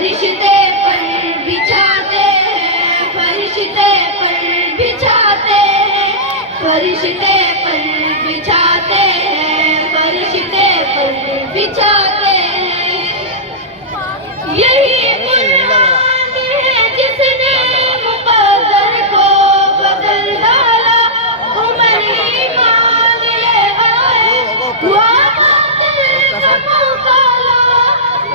فرشتے پر بچھاتے ہیں، فرشتے پر بچھاتے ہیں، فرشتے پر بچھاتے ہیں، فرشتے پر بچھاتے ہیں۔ یہی قرآن ہے جس نے مقدر کو بدل ڈالا، عمر ایمان لے آئے ہوا باطل کا منہ کالا۔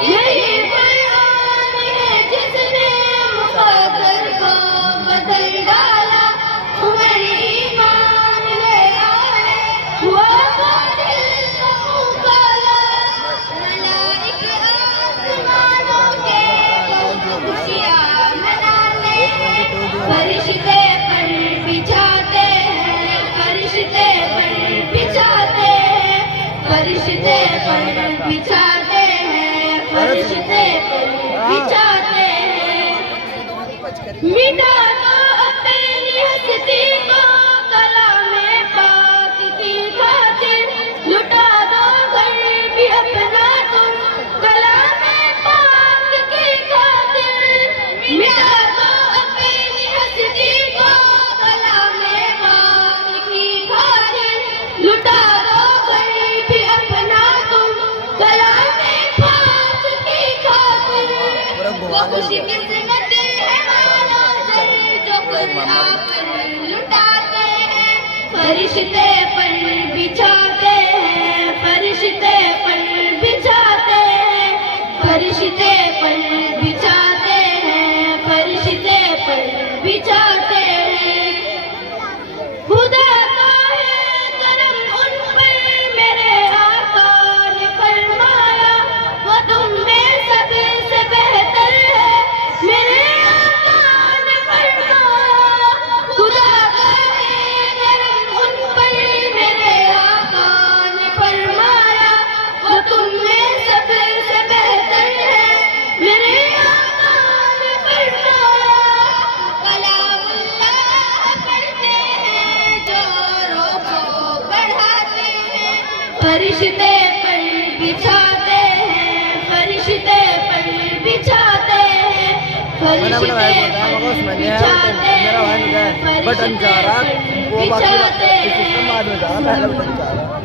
یہی قرآن ہے جس نے مقدر کو بدل ڈالا، عمر ایمان لے آئے ہوا باطل کا منہ کالا۔ ملائکے آسمانوں کے خوشیاں مناتے ہیں، فرشتے پر بچھاتے ہیں، فرشتے پر بچھاتے ہیں، فرشتے پر بچھاتے ہیں، فرشتے پر بچھاتے ہیں۔ مٹا دو اپنی ہستی کو کلام پاک کی خاطر، لٹا دو گھر بھی اپنا تم کلام پاک کی خاطر۔ مٹا دو اپنی ہستی کو کلام پاک کی خاطر، لٹا دو گھر بھی اپنا تم کلام پاک کی خاطر۔ وہ خوش قسمتی ہے مناظر جو قرآن پر لٹاتے ہیں، فرشتے پر بچھاتے ہیں، فرشتے پر بچھاتے ہیں، فرشتے پر بچھاتے ہیں، فرشتے پر بچھاتے ہیں۔ خدا کا ہے کرم ان پر میرے آقا نے فرمایا، وہ تم میں سب سے بہتر ہے میرے آقا نے فرمایا۔ خدا کا ہے کرم ان پر میرے آقا نے فرمایا، وہ تم میں سب سے بہتر ہے میرے آقا نے فرمایا۔ کلام اللہ پڑھتے ہیں جو روح کو بڑھاتے ہیں، فرشتے پر بچھاتے ہیں، فرشتے پر بچھاتے ہیں، فرشتے پر بچھاتے ہیں، فرشتے پر بچھاتے ہیں۔